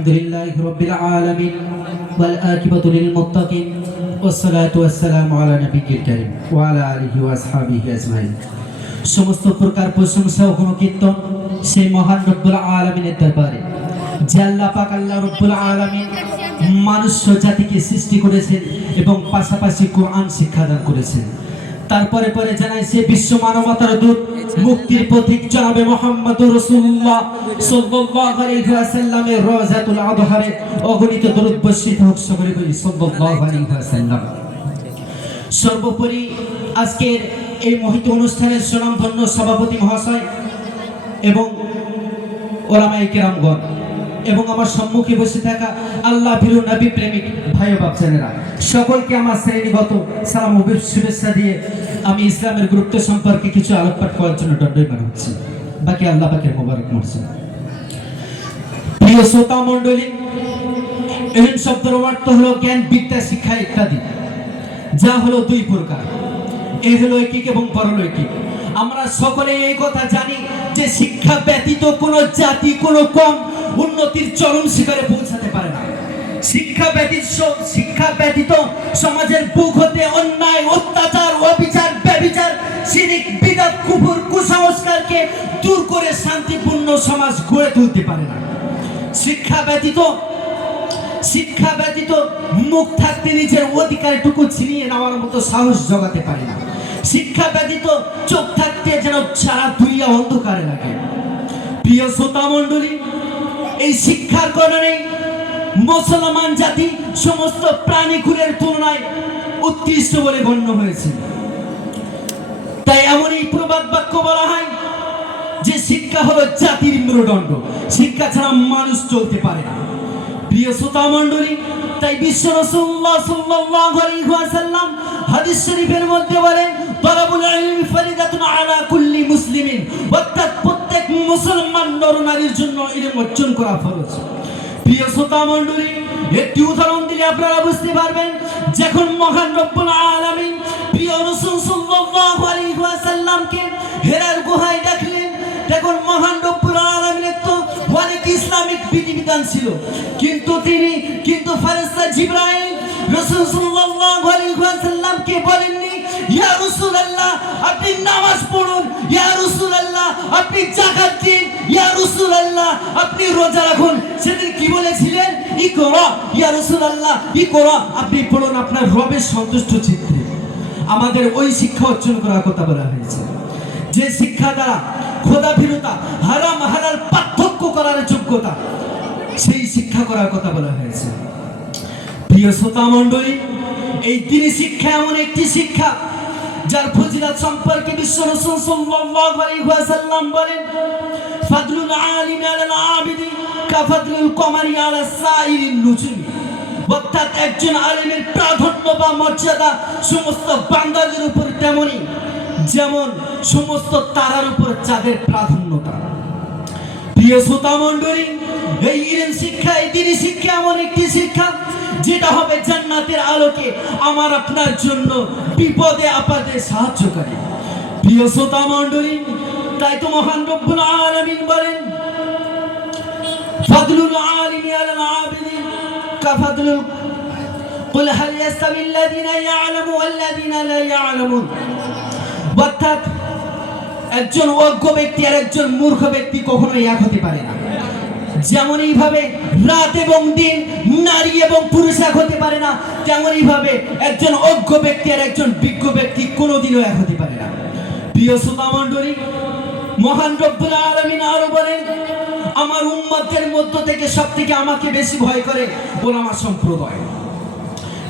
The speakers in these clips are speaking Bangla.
আলহামদুলিল্লাহি রাব্বিল আলামিন ওয়াল আকিবাতু লিল মুত্তাকিন ওয়াসসালাতু ওয়াসসালামু আলা নবিয়্যিল কারীম ওয়া আলা আলিহি ওয়া আসহাবিহি আজমাইন। সমস্ত প্রকার প্রশংসা ও গুণকীর্তন সেই মহান রব্বুল আলামিনের দরবারে, যে আল্লাহ পাক আল্লাহ রব্বুল আলামিন মানুষ জাতিকে সৃষ্টি করেছেন এবং পাশাপাশি কোরআন শিক্ষাদান করেছেন। তারপরে পরে জানাই সে বিশ্ব মানবতার দূত মুক্তির পথিক জনাবে মুহাম্মদুর রাসূলুল্লাহ সাল্লাল্লাহু আলাইহি ওয়াসাল্লামের রওজাতুল আদহারে অগণিত দরুদ বর্ষিত হোক সকলে বলি সাল্লাল্লাহু আলাইহি ওয়াসাল্লাম। সর্বোপরি আজকের এই মহিত অনুষ্ঠানের সুনামধন্য সভাপতি মহাশয় এবং ওলামায়ে কেরামগণ এবং আমার সম্মুখে বসে থাকা আল্লাহ ভীরু নবী প্রেমিক ভাই ও বাপজানেরা, সকলকে আমার শ্রেণীগত সালাম ও শুভেচ্ছা দিয়ে আমি ইসলামের গুরুত্ব সম্পর্কে কিছু আলোকপাত করার জন্য দণ্ডায়মান হচ্ছি। বাকি আল্লাহ পাকের মোবারক মর্জি। প্রিয় শ্রোতা মণ্ডলী, এলম শব্দের অর্থ হলো জ্ঞান, বিদ্যা, শিক্ষা ইত্যাদি, যা হলো দুই প্রকার, ইহলৌকিক এবং পরলৌকিক। আমরা সকলে এই কথা জানি যে শিক্ষা ব্যতীত কোনো জাতি, কোনো কম উন্নতির চরম শিখরে পৌঁছাতে পারে না। শিক্ষা ব্যতীত সমাজের বুক হতে অন্যায়, অত্যাচার, অবিচার, ব্যভিচার, শিরক, বিদআত, কুফর, কুসংস্কারকে দূর করে শান্তিপূর্ণ সমাজ গড়ে তুলতে পারে না। শিক্ষা ব্যতীত মুখ থাকতে নিজের অধিকারটুকু ছিনিয়ে নেওয়ার মতো সাহস জোগাতে পারে না। শিক্ষা ব্যতীত চোখ থাকতে যেন সারা দুনিয়া অন্ধকারে লাগে। প্রিয় শ্রোতা মণ্ডলী, এই শিক্ষার কারণে মুসলমান জাতি সমস্ত প্রাণীকুলের তুলনায় উৎকৃষ্ট বলে গণ্য হয়েছে। তাই এমনই প্রবাদ বাক্য বলা হয় যে শিক্ষা হলো জাতির মেরুদণ্ড, শিক্ষা ছাড়া মানুষ চলতে পারে না। প্রিয় শ্রোতা মণ্ডলী, তাই বিশ্ব রাসূলুল্লাহ সাল্লাল্লাহু আলাইহি ওয়াসাল্লাম হাদিস শরীফের মধ্যে বলেন, তালাবুল ইলমি ফরিদাতুন আলা কুল্লি মুসলিমিন, অর্থাৎ প্রত্যেক মুসলমান নর-নারীর জন্য ইলম অর্জন করা ফরজ। প্রিয় শ্রোতা মণ্ডলী, একটি উদাহরণ দিলে আপনারা বুঝতে পারবেন। যখন মহান রব্বুল আলামিন প্রিয় রাসূল সাল্লাল্লাহু আলাইহি ওয়াসাল্লামকে হেরার গুহায় ডাকলেন, তখন মহান রব্বুল আলামিনের তো অনেক ইসলামিক বিধিবিধান ছিল, কিন্তু ফেরেশতা জিবরাইল রাসূল সাল্লাল্লাহু আলাইহি ওয়াসাল্লামকে বলেননি, ইয়া রাসূলুল্লাহ আপনি নামাজ পড়ুন, ইয়া রাসূলুল্লাহ আপনি যাকাত দিন, ইয়া রাসূলুল্লাহ আপনি রোজা রাখুন। সেদিন কি বলেছিলেন? ইকরা ইয়া রাসূলুল্লাহ, ইকরা আপনি পড়ুন আপনার রবের সন্তুষ্ট চিত্তে। আমাদের ওই শিক্ষা অর্জন করার কথা বলা হয়েছে, যে শিক্ষা দ্বারা খোদাভীরুতা, হারাম হালাল পার্থক্য করার যোগ্যতা, সেই শিক্ষা করার কথা বলা হয়েছে। প্রিয় শ্রোতা মণ্ডলী, এই দ্বীনি শিক্ষা এমন একটি শিক্ষা যার ফজিলত সম্পর্কে বিশ্ব রাসূল সাল্লাল্লাহু আলাইহি ওয়াসাল্লাম বলেন, ফাদলুল আলিমি আলাল আবিদি কাফাদলুল কমারি আলা সাইরিন নুজুমি, অর্থাৎ একজন আলেমের প্রাধান্য বা মর্যাদা সমস্ত বান্দাদের উপর তেমনি যেমন সমস্ত তারার উপর চাঁদের প্রাধান্যতা। প্রিয় শ্রোতা মণ্ডলী, এই ইলম শিক্ষা, এই দ্বীনি শিক্ষা এমন একটি শিক্ষা যেটা হবে জান্নাতের আলোকে আমার আপনার জন্য বিপদে আপদে সাহায্যকারী। প্রিয় শ্রোতা মণ্ডলী, তাই তো মহান রব্বুল আলামিন বলেন, ফাদলুল আলিমি আলাল আবিদি কাফাদলুল কুল হাল ইয়াস্তাবিল্লাযিনা ইয়ালামু ওয়াল্লাযিনা লা ইয়ালামুন, অর্থাৎ একজন অজ্ঞ ব্যক্তি আর একজন মূর্খ ব্যক্তি কখনোই এক হতে পারে না। যেমন এইভাবে রাত এবং দিন, নারী এবং পুরুষ এক হতে পারে না, তেমন এইভাবে একজন অজ্ঞ ব্যক্তি আর একজন বিজ্ঞ ব্যক্তি কোনোদিনও এক হতে পারে না। প্রিয় শ্রোতা মণ্ডলী, মহান রব্বুল আলামিন আরো বলেন, আমার উম্মতের মধ্য থেকে সবথেকে আমাকে বেশি ভয় করে ওলামা সম্প্রদায়।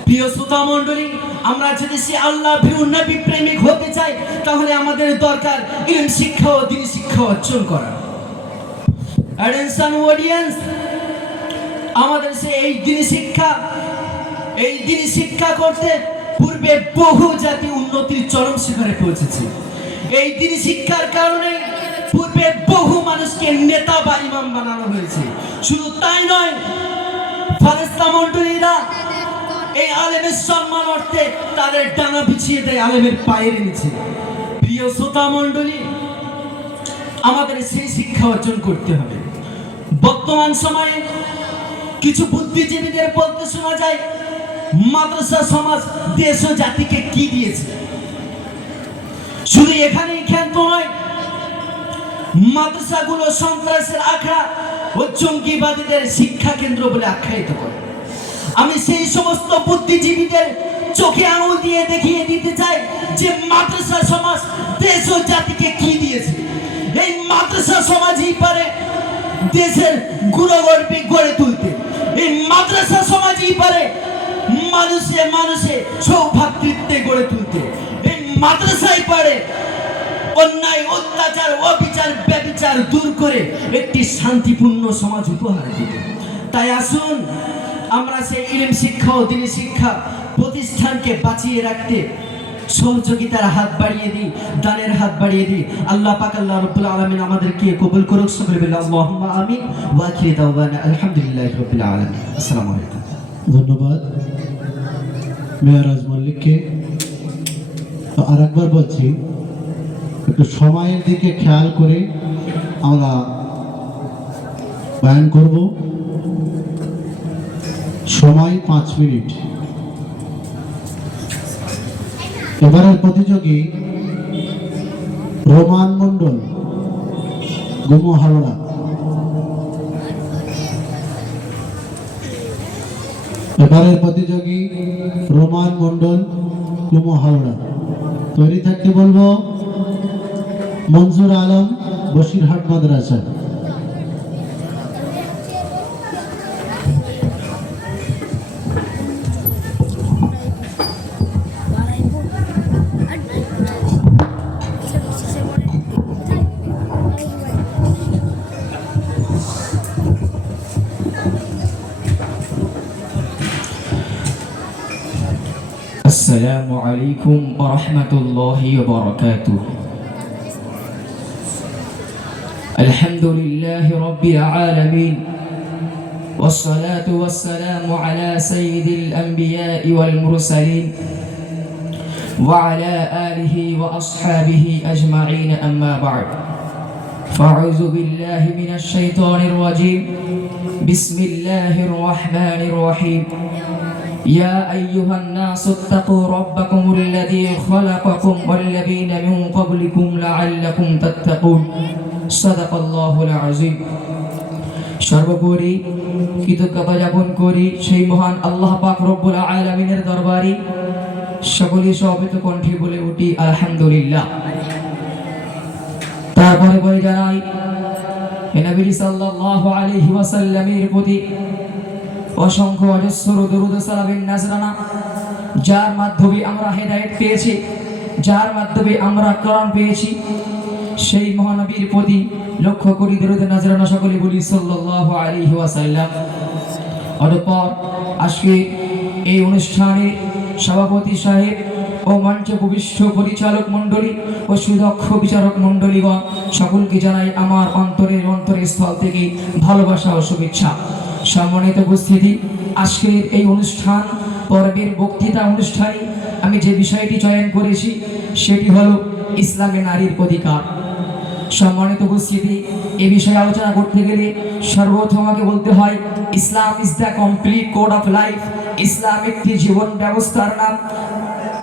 প্রিয় শ্রোতা মণ্ডলী, আমরা যদি সে আল্লাহ ভীরু নবী প্রেমিক হতে চাই, তাহলে আমাদের দরকার ইলম শিক্ষা ও দ্বীনি শিক্ষা অর্জন করা। অ্যাটেনশন অডিয়েন্স, আমাদের সে এই দ্বীনি শিক্ষা করতে পূর্বে বহু জাতি উন্নতির চরম শিখরে পৌঁছেছে। এই দ্বীনি শিক্ষার কারণে পূর্বে বহু মানুষকে নেতা বা ইমাম বানানো হয়েছে। শুধু তাই নয়, ফেরেশতা মণ্ডলীরা এই আলেমের সম্মান অর্থে তাদের ডানা বিছিয়ে দেয় আলেমের পায়ের নিচে। প্রিয় শ্রোতা মণ্ডলী, আমাদের সেই শিক্ষা অর্জন করতে হবে। বর্তমান সময়ে কিছু বুদ্ধিজীবীদের বলতে শোনা যায়, মাদ্রাসা সমাজ দেশ ও জাতিকে কি দিয়েছে। শুধু এখানেই ক্ষান্ত নয়, মাদ্রাসাগুলো সন্ত্রাসের আখড়া ও জঙ্গিবাদীদের শিক্ষা কেন্দ্র বলে আখ্যায়িত করে। আমি সেই সমস্ত বুদ্ধিজীবীদের চোখে আঙুল দিয়ে দেখিয়ে দিতে চাই যে মাদ্রাসা সমাজ দেশ ও জাতিকে কি দিয়েছে। এই মাদ্রাসা সমাজই পারে দেশের গুণগর্বে গড়ে তুলতে। এই মাদ্রাসা সমাজই পারে মানুষে মানুষে সৌভাতৃত্বে গড়ে তুলতে। এই মাদ্রাসাই পারে অন্যায়, অত্যাচার, অবিচার, ব্যভিচার দূর করে একটি শান্তিপূর্ণ সমাজ উপহার দিতে। তাই আসুন আমরা সেই ইলম শিক্ষা ও দ্বীনি শিক্ষা প্রতিষ্ঠানকে বাঁচিয়ে রাখতে সহযোগিতার হাত বাড়িয়ে দিই, দানের হাত বাড়িয়ে দিই। আল্লাহ পাক আল্লাহ রাব্বুল আলামিন আমাদেরকে কবুল করুক। সকলে বলি আল্লাহুম্মা আমিন ওয়া আখিরু দাওয়ানা আলহামদুলিল্লাহি রাব্বিল আলামিন। আসসালামু আলাইকুম। ধন্যবাদ মেয়ারাজ মল্লিককে। তো আরেকবার বলছি, একটু সময়ের দিকে খেয়াল করে আমরা বয়ান করব। সময় 5 মিনিট। এবারের প্রতিযোগী রোমান মন্ডল, গুমো হাওড়া। এবারের প্রতিযোগী রোমান মন্ডল, গুমো হাওড়া। তৈরি থাকতে বলবো মনজুর আলম, বসিরহাট মাদ্রাসা। السلام عليكم ورحمة الله وبركاته. الحمد لله رب العالمين، والصلاة والسلام على سيد الأنبياء والمرسلين وعلى آله وأصحابه أجمعين، أما بعد، فأعوذ بالله من الشيطان الرجيم. بسم الله الرحمن الرحيم. يا أيها الناس اتقوا ربكم الذي خلقكم والذين من قبلكم لعلكم تتقون. صدق الله العظيم. সর্বোপরি কৃতজ্ঞতা জ্ঞাপন করি সেই মহান আল্লাহ পাক রব্বুল আলামিনের দরবারে। সকলে সমবেত কণ্ঠে বলে উঠি আলহামদুলিল্লাহ। তারপরে বলে জানাই নবী সাল্লাল্লাহু আলাইহি ওয়াসাল্লামের প্রতি অসংখ্য অজস্র দরুদ ও সালামের নাজরানা, যার মাধ্যমে আমরা হেদায়েত পেয়েছি, যার মাধ্যমে আমরা কোরআন পেয়েছি, সেই মহানবীর প্রতি লক্ষ্য করি দরুদ নাজরানা সকলে বলি সাল্লাল্লাহু আলাইহি ওয়াসাল্লাম। অতঃপর আজকে এই অনুষ্ঠানে সভাপতি সাহেব ও মঞ্চে উপবিষ্ট পরিচালক মণ্ডলী ও সুদক্ষ বিচারক মণ্ডলীগণ সকলকে জানাই আমার অন্তরের স্থল থেকে ভালোবাসা ও শুভেচ্ছা। সম্মানিত উপস্থিতি, আজকের এই অনুষ্ঠান পর্বের বক্তৃতা অনুষ্ঠানে আমি যে বিষয়টি চয়ন করেছি সেটি হলো ইসলামে নারীর অধিকার। সম্মানিত উপস্থিতি, এ বিষয়ে আলোচনা করতে গেলে সর্বপ্রথম আমাকে বলতে হয় Islam is the complete code of life. Islam একটি জীবন ব্যবস্থার নাম।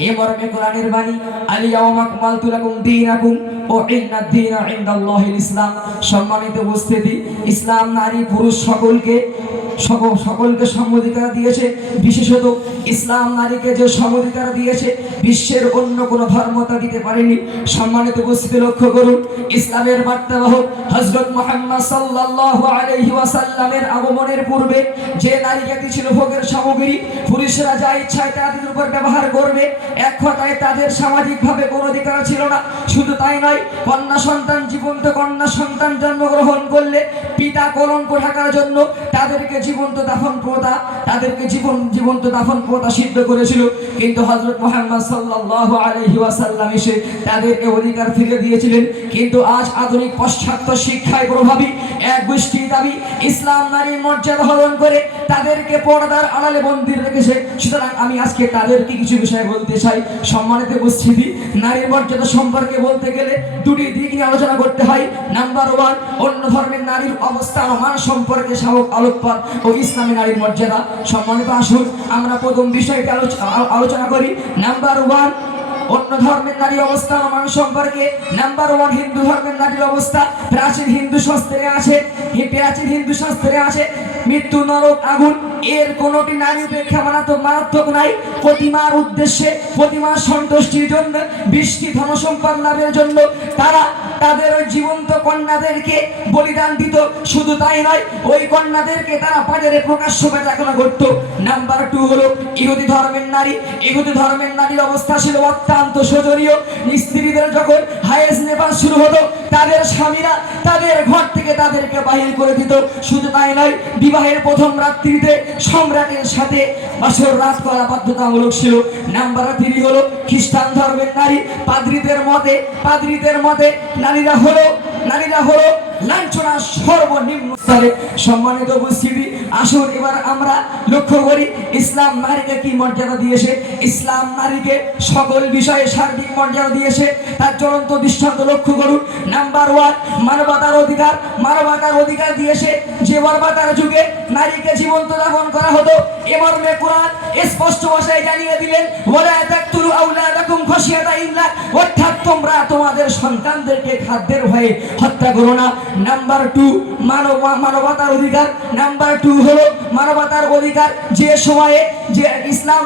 এ মর্মে কোরআনের বাণী আল-ইয়াওমা আকমালতু লাকুম দীনাকুম ওয়া ইন্নাদ-দীনা ইনদাল্লাহিল ইসলাম। সম্মানিত উপস্থিতি, ইসলাম নারী পুরুষ সকলকে সমঅধিকার দিয়েছে। বিশেষত ইসলাম নারীকে যে সমঅধিকার দিয়েছে বিশ্বের অন্য কোনো ধর্ম তা দিতে পারেনি। সম্মানিত উপস্থিতি, লক্ষ্য করুন ইসলামের বার্তাবাহক হযরত মুহাম্মদ সাল্লাল্লাহু আলাইহি ওয়াসাল্লামের আগমনের পূর্বে যে নারী জাতি ছিল ভোগের সামগ্রী, পুরুষরা যা ইচ্ছায় তাদের উপর ব্যবহার করবে, এক কথায় তাদের সামাজিকভাবে কোনো অধিকার ছিল না। শুধু তাই নয়, জীবন্ত কন্যা সন্তান জন্মগ্রহণ করলে পিতা কলঙ্ক ঢাকার জন্য তাদেরকে জীবন্ত দাফন প্রথা সিদ্ধ করেছিল। কিন্তু হযরত মুহাম্মদ সাল্লাল্লাহু আলাইহি ওয়াসাল্লাম এসে তাদের এই অধিকার ফিরিয়ে দিয়েছিলেন। কিন্তু আজ আধুনিক পাশ্চাত্য শিক্ষায় প্রভাবী এক গোষ্ঠীর দাবি ইসলাম নারীর মর্যাদা হরণ করে তাদেরকে পর্দার আড়ালে বন্দী রেখেছে। সুতরাং আমি আজকে তাদেরকে কিছু বিষয় বলতে চাই। সম্মানিত উপস্থিতি, নারীর মর্যাদা সম্পর্কে বলতে গেলে দুটি দিক নিয়ে আলোচনা করতে হয়। নাম্বার 1, অন্য ধর্মের নারীর অবস্থান ও মান সম্পর্কে ও ইসলামী নারীর মর্যাদা। সম্মানিত আসুন আমরা প্রথম বিষয়টি আলোচনা করি। নাম্বার 1, অন্য ধর্মের নারী অবস্থা আমার সম্পর্কে। নাম্বার 1, হিন্দু ধর্মের নারীর অবস্থা। প্রাচীন হিন্দু শাস্ত্রে আছে, মৃত্যু, নরক, আগুন এর কোনটি নারী উপেক্ষা মারাত্মক নাই। প্রতিমার উদ্দেশ্যে, প্রতিমার সন্তুষ্টির জন্য, বৃষ্টি ধন সম্পদ লাভের জন্য তারা তাদের ওই জীবন্ত কন্যাদেরকে বলিদান দিত। শুধু তাই নয়, ওই কন্যাদেরকে তারা বাজারে প্রকাশ্য বেচাকেনা করত। নাম্বার 2 হলো ইহুদি ধর্মের নারী। ইহুদি ধর্মের নারীর অবস্থা ছিল অত্যন্ত শোচনীয়। স্ত্রীদের যখন হায়েজ নেপাল শুরু হতো, তাদের স্বামীরা তাদের ঘর থেকে তাদেরকে বাহির করে দিত। শুধু তাই নয়, বিবাহের প্রথম রাত্রিতে সম্রাটের সাথে বাসর রাত করা বাধ্যতামূলক ছিল। নাম্বার 3 হলো খ্রিস্টান ধর্মের নারী। পাদ্রীদের মতে নারীরা হলো লাঞ্ছনা সর্বনিম্ন স্তরে। সম্মানিত উপস্থিতি, আসুন এবার আমরা লক্ষ্য করি ইসলাম নারীকে কি মর্যাদা দিয়েছে। ইসলাম নারীকে সকল বিষয়ে সার্বিক মর্যাদা দিয়েছে। তার জ্বলন্ত দৃষ্টান্ত লক্ষ্য করুন। নাম্বার 1, মানবতার অধিকার দিয়েছে। যে বর্বরতার যুগে নারীকে জীবন্ত দাফন করা হতো, এ মর্মে কোরআন স্পষ্ট ভাষায় জানিয়ে দিলেন, ওয়ালা তাকতুলু আওলাদাকুম খাশিয়াতা ইমলাক, অর্থাৎ তোমরা তোমাদের সন্তানদেরকে খাদ্যের ভয়ে হত্যা করো না। নাম্বার 2, মানবতার অধিকার। নাম্বার 2 হলো মানবতার অধিকার। যে সময়ে যে ইসলাম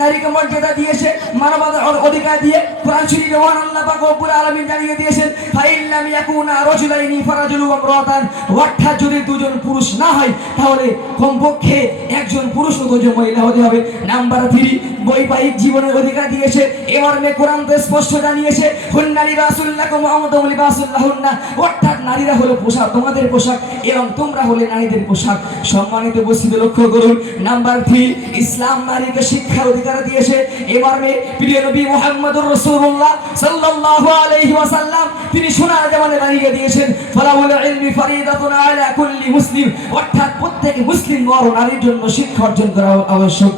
নারীকে মর্যাদা দিয়েছে, মানবতার অধিকার দিয়ে কোরআন শরীফে আল্লাহ পাক রব্বুল আলামিন জানিয়ে দিয়েছেন, ফাইল্লাম ইয়াকুনা রাজুলাইনি ফারাজুলু ওয়ামরাতান, অর্থাৎ যদি দুজন পুরুষ না হয় তাহলে কমপক্ষে একজন পুরুষ ও দুজন মহিলা হতে হবে। নাম্বার 3, বৈবাহিক জীবনের অধিকার দিয়েছে। এবার কোরআন তো স্পষ্ট জানিয়েছে, হুন্না লিবাসুল লাকুম ওয়া আনতুম লিবাসুল লাহুন্না, অর্থাৎ নারীরা হলো পোশাক, তোমাদের পোশাক, এবং তোমরা হলে নারীদের পোশাক। সম্মানিত উপস্থিতি লক্ষ্য করুন। নাম্বার 3, ইসলাম নারীকে শিক্ষার অধিকার দিয়েছে। এবার প্রিয় নবী মুহাম্মদুর রাসূলুল্লাহ সাল্লাল্লাহু আলাইহি ওয়াসাল্লাম তিনি সোনার জামানে দাঁড়িয়ে দিয়েছেন, ফালাউল ইলমি ফারিদাতুন আলা কুল্লি মুসলিম, অর্থাৎ প্রত্যেক মুসলিম নর ও নারীর জন্য শিক্ষা অর্জন করা আবশ্যক।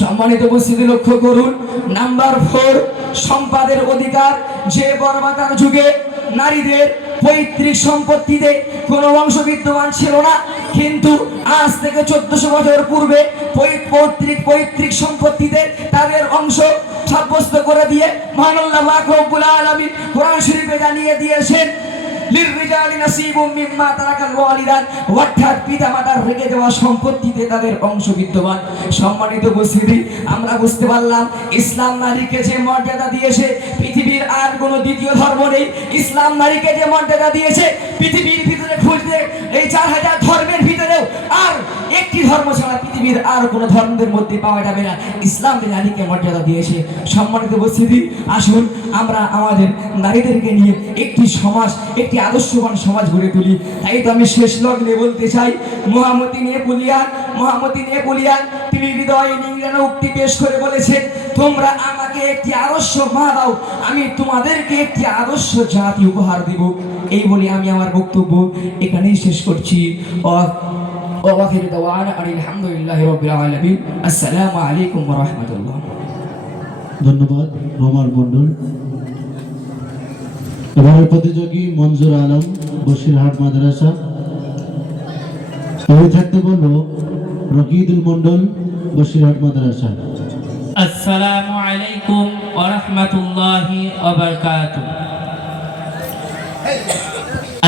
সম্মানিত উপস্থিতি লক্ষ্য করুন। নাম্বার 4, সম্পদের অধিকার। যে বর্বরতার যুগে নারীদের পৈতৃক সম্পত্তিতে কোনো অংশ বিদ্যমান ছিল না, কিন্তু আজ থেকে 1400 বছর পূর্বে পৈতৃক সম্পত্তিতে তাদের অংশ সাব্যস্ত করে দিয়ে মহান আল্লাহ পাক রব্বুল আলামিন কোরআন শরীফে জানিয়ে দিয়েছেন, লিররিজালি নাসিবুম মিম্মা তারাকাল ওয়ালিদান, অর্থাৎ পিতামাতার রেখে যাওয়া সম্পত্তিতে তাদের অংশ বিদ্যমান। সম্মানিত উপস্থিতি, আমরা বুঝতে পারলাম ইসলাম নারীকে যে মর্যাদা দিয়েছে, পৃথিবীর আর কোনো দ্বিতীয় ধর্ম নেই। ইসলাম নারীকে যে মর্যাদা দিয়েছে, পৃথিবীর ভিতরে খুঁজতে এই 4000 ধর্মের ভিতরেও আর একটি ধর্ম ছাড়া পৃথিবীর আর কোনো ধর্মের মধ্যে পাওয়া যাবে না। ইসলাম নারীকে মর্যাদা দিয়েছে। সম্মানিত উপস্থিতি, আসুন আমরা আমাদের নারীদেরকে নিয়ে একটি সমাজ, একটি আদর্শবান সমাজ গড়ে তুলি। তাই তো আমি শেষ লগ্নে বলতে চাই, মহামতি নেপোলিয়ান তিনি হৃদয়ে নিংড়ানো উক্তি পেশ করে বলেছেন, তোমরা আমাকে একটি আদর্শ মা দাও, আমি তোমাদেরকে একটি আদর্শ জাতি উপহার দিব। এই বলে আমি আমার বক্তব্য এখানেই শেষ করছি। ওয়াখির দাওয়ানা আলহামদুলিল্লাহি রাব্বিল আলামিন। আসসালামু আলাইকুম ওয়া রাহমাতুল্লাহ। ধন্যবাদ রোমান মন্ডল। এবারের প্রতিযোগী মঞ্জুর আলম, বসিরহাট মাদ্রাসা। তৈরি থাকতে বলবো রকিদুল মন্ডল, বসিরহাট মাদ্রাসা। আসসালামু আলাইকুম ওয়া রাহমাতুল্লাহি ওয়া বারাকাতুহু।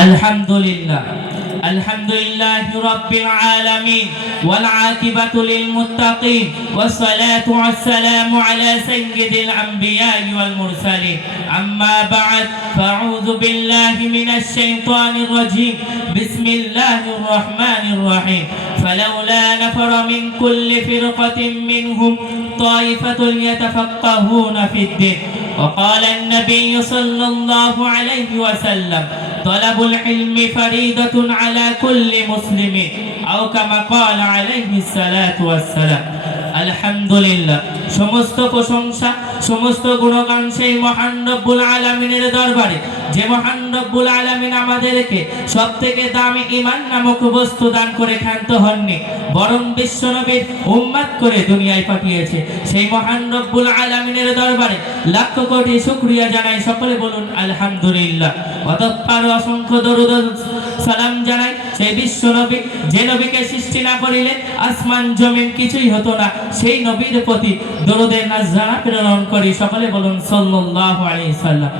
আলহামদুলিল্লাহ আলহামদুলিল্লাহি রাব্বিল আলামিন ওয়াল আকিবাতু লিল মুত্তাকিন ওয়াস সালাতু ওয়াস সালামু আলা সাইয়্যিদিল আমবিয়া'i ওয়াল মুরসালিন। আম্মা বা'দ, ফাআউযু বিল্লাহি মিনাশ শাইতানির রাজীম। বিসমিল্লাহির রাহমানির রাহিম। ফালাউলা নাফারা মিন কুল্লি ফিরকাতিন মিনহুম তাইফাতুন ইয়াতাফাক্কাহুনা ফিদ-দ্বীন। وقال النبي صلى الله عليه وسلم طلب العلم فريضة على كل مسلم أو كما قال عليه الصلاة والسلام। আলহামদুলিল্লাহ, সমস্ত প্রশংসা সমস্ত গুণগান সেই মহান রব্বুল আলামিনের দরবারে, যে মহান রব্বুল আলামিন আমাদেরকে সবথেকে দামি ঈমান নামক বস্তু দান করে ক্ষান্ত হননি, বরং বিশ্বনবীর উম্মত করে দুনিয়ায় পাঠিয়েছে। সেই মহান রব্বুল আলামিনের দরবারে লাখ কোটি শুকরিয়া জানাই, সকলে বলুন আলহামদুলিল্লাহ। অতঃপর অসংখ্য দরুদ ও সালাম জানাই সেই বিশ্বনবী, যে নবীকে সৃষ্টি না করিলে আসমান জমিন কিছুই হতো না, সেই নবীর প্রতি দরুদের নাজরানা প্রেরণ করি, সকলে বলুন সাল্লাল্লাহু আলাইহি সাল্লাম।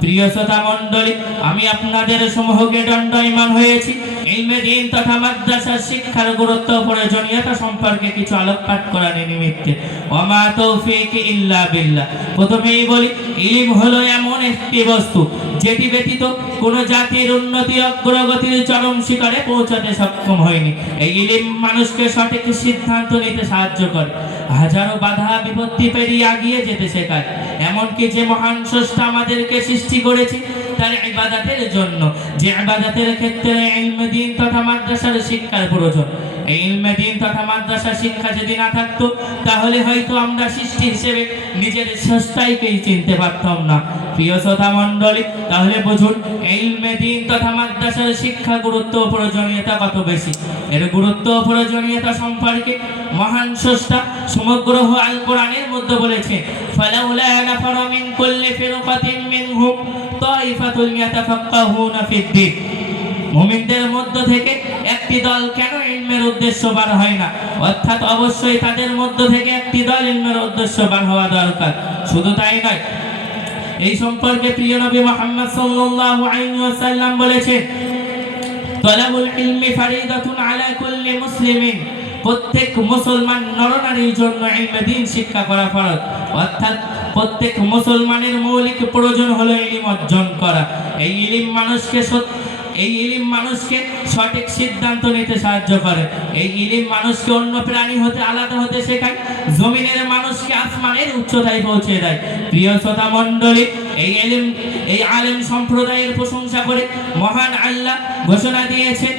প্রিয় শ্রোতা মণ্ডলী, আমি আপনাদের সমূহকে দণ্ডায়মান হয়েছি ইলমে দ্বীন তথা মাদ্রাসার শিক্ষার গুরুত্ব ও প্রয়োজনীয়তা সম্পর্কে কিছু আলোকপাত করার নিমিত্তে। ওমা তৌফিক ইল্লা বিল্লাহ। প্রথমেই বলি, ইলম হলো এমন একটি বস্তু যেটি ব্যতীত কোনো জাতির উন্নতি অগ্রগতির চরম শিখরে পৌঁছাতে সক্ষম হয়নি। এই ইলম মানুষকে সঠিক সিদ্ধান্ত নিতে সাহায্য করে, হাজারো বাধা বিপত্তি পেরিয়ে এগিয়ে যেতে শেখায়। এমনকি যে মহান স্রষ্টা আমাদেরকে সৃষ্টি করেছে তার ইবাদতের জন্য, যে ইবাদতের ক্ষেত্রে ইলমে দ্বীন তথা মাদ্রাসার শিক্ষার প্রয়োজন। এই ইলমে দ্বীন তথা মাদ্রাসার শিক্ষা যদি না থাকতো, তাহলে হয়তো আমরা সৃষ্টি হিসেবে নিজের স্রষ্টাকেই চিনতে পারতাম না। প্রিয় শ্রোতা মণ্ডলী, তাহলে বুঝুন ইলমে দ্বীন তথা মাদ্রাসার শিক্ষা গুরুত্ব ও প্রয়োজনীয়তা কত বেশি। এর গুরুত্ব ও প্রয়োজনীয়তা সম্পর্কে মহান স্রষ্টা সমগ্র আল কোরআনের মধ্যে বলেছে, ফালাউলা নাফারা মিন কুল্লি ফিরকাতিন মিনহুম তাইফাতুন ইয়াতাফাক্কাহুনা ফিদ-দ্বীন। মুমিনদের মধ্য থেকে একটি দল কেন ইলমের উদ্দেশ্য বার হয় না? অর্থাৎ অবশ্যই তাদের মধ্য থেকে একটি দল ইলমের উদ্দেশ্য বার হওয়া দরকার। শুধু তাই নয়, এই সম্পর্কে প্রিয় নবী মুহাম্মদ সাল্লাল্লাহু আলাইহি ওয়াসাল্লাম বলেছেন, তালাবুল ইলমি ফারিদাতুন আলা কুল্লি মুসলিমিন। প্রত্যেক মুসলমান নরনারীর জন্য ইলমে দ্বীন শিক্ষা করা ফরজ। অর্থাৎ প্রত্যেক মুসলমানের মৌলিক প্রয়োজন হলো ইলম অর্জন করা। এই ইলম মানুষকে সঠিক সিদ্ধান্ত নিতে সাহায্য করে। এই ইলম মানুষকে অন্য প্রাণী হতে আলাদা হতে শেখায়, জমিনের মানুষকে আসমানের উচ্চতায় পৌঁছে দেয়। প্রিয় শ্রোতা মণ্ডলী, এই আলেম সম্প্রদায়ের প্রশংসা করে মহান আল্লাহ ঘোষণা দিয়েছেন,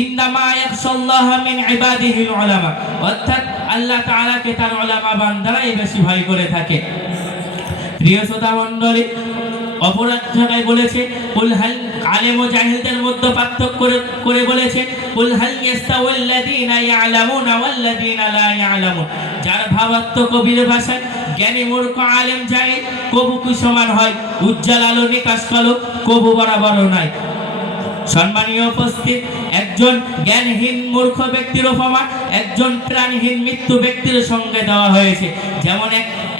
ইন্নামা ইয়াখশাল্লাহা মিন ইবাদিহিল উলামা। অর্থাৎ আল্লাহ তাআলাকে তার উলামা বান্দারাই বেশি ভয় করে থাকে। প্রিয় শ্রোতা মণ্ডলী, অপর এক জায়গায় বলেছে, কুল হাল আলেম ও জাহিলদের মধ্যে পার্থক্য করে বলেছে, কুল হাল ইয়াস্তাওয়াল্লাযীনা ইয়ালামুনা ওয়াল্লাযীনা লা ইয়ালামুন। যার ভাবার্থ কবির ভাষায় জ্ঞানী মূর্খ আলেম জাহিল কবু কি সমান হয়, উজ্জ্বল আলো নিকাশ কালো কবু বরাবর নাই। সম্মানীয় উপস্থিত, একজন জ্ঞানহীন মূর্খ ব্যক্তির উপমা একজন প্রাণহীন মৃত্যু ব্যক্তির সঙ্গে দেওয়া হয়েছে। যেমন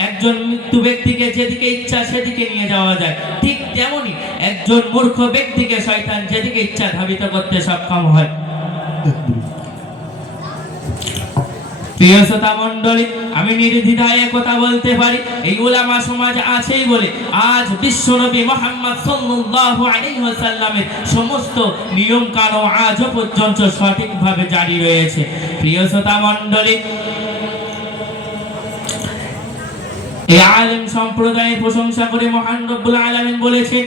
একজন মৃত্যু ব্যক্তিকে যেদিকে ইচ্ছা সেদিকে নিয়ে যাওয়া যায়, ঠিক তেমনি একজন মূর্খ ব্যক্তিকে শয়তান যেদিকে ইচ্ছা ধাবিত করতে সক্ষম হয়। প্রিয় শ্রোতা মণ্ডলী, আমি নির্দ্বিধায় কথা বলতে পারি, এই উলামা সমাজ আছেই বলে আজ বিশ্বনবী মুহাম্মদ সাল্লাল্লাহু আলাইহি ওয়াসাল্লামের সমস্ত নিয়ম কানুন আজও পর্যন্ত সঠিকভাবে জারি রয়েছে। প্রিয় শ্রোতা মণ্ডলী, এই আলেম সম্প্রদায়ের প্রশংসা করে মহান রব্বুল আলামিন বলেছেন,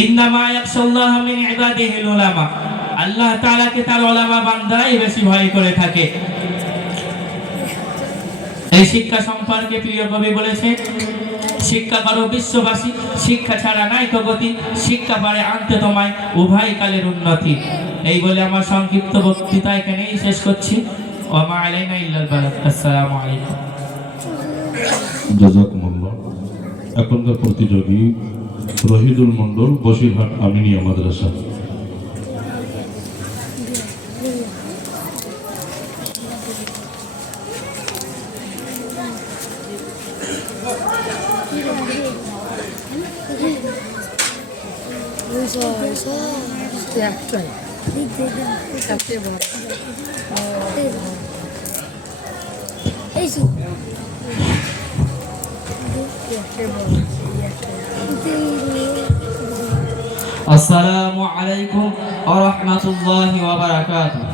ইন্নামা ইয়াখশাল্লাহা মিন ইবাদিহিল উলামা। আল্লাহ তাআলাকে তার উলামা বান্দারাই বেশি ভয় করে থাকে। এই শিক্ষা সম্পর্কে প্রিয় কবি বলেছেন, শিক্ষা করো বিশ্ববাসী, শিক্ষা ছাড়া নাই গতি, শিক্ষা পারে আনতে তোমায় উভয় কালের উন্নতি। এই বলে আমার সংক্ষিপ্ত বক্তৃতা এখানেই শেষ করছি। ওয়া মা আলাইনা ইল্লাল বালাগ। আসসালামু আলাইকুম। জাযাকুমুল্লাহ। এখনকার প্রতিযোগী রহিদুল মন্ডল, বসিরহাট আমিনিয়া মাদ্রাসা। আসসালামু আলাইকুম ওয়া রাহমাতুল্লাহি ওয়া বারাকাতুহু।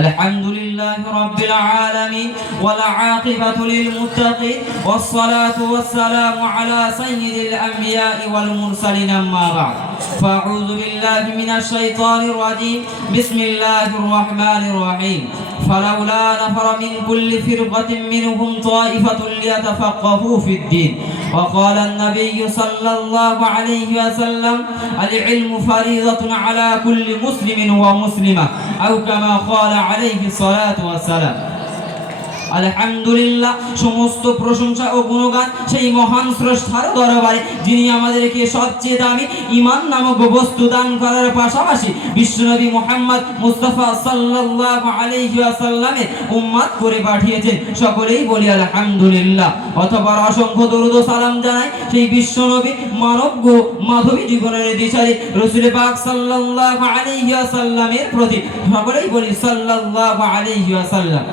আলহামদুলিল্লাহি রাব্বিল আলামিন ওয়াল আকিবাতু লিল মুত্তাকিন ওয়াস সালাতু ওয়াস সালামু আলা সাইয়্যিদিল আমবিয়া'i ওয়াল মুরসালিন, আম্মা বা'দ। ফাআউযু বিল্লাহি মিনাশ শাইতানির রাজীম। বিসমিল্লাহির রাহমানির রাহিম। فلولا نفر من كل فرقة منهم طائفة ليتفقهوا في الدين وقال النبي صلى الله عليه وسلم العلم فريضة على كل مسلم ومسلمة أو كما قال عليه الصلاة والسلام আলহামদুলিল্লাহ, সমস্ত প্রশংসা ও গুণগান সেই মহান স্রষ্টার দরবারে, যিনি আমাদেরকে সবচেয়ে দামি ঈমান নামক বস্তু দান করার পাশাপাশি বিশ্বনবী মুহাম্মদ মুস্তাফা সাল্লাল্লাহু আলাইহি ওয়াসাল্লামের উম্মত করে পাঠিয়েছেন। সকলেই বলি আলহামদুলিল্লাহ। অথবা অসংখ্য দরুদ ও সালাম জানাই সেই বিশ্বনবী মানব মাধবী জীবনের দিশারি রাসূল পাক সাল্লাল্লাহু আলাইহি ওয়াসাল্লামের প্রতি। সকলেই বলি সাল্লাল্লাহু আলাইহি ওয়াসাল্লাম।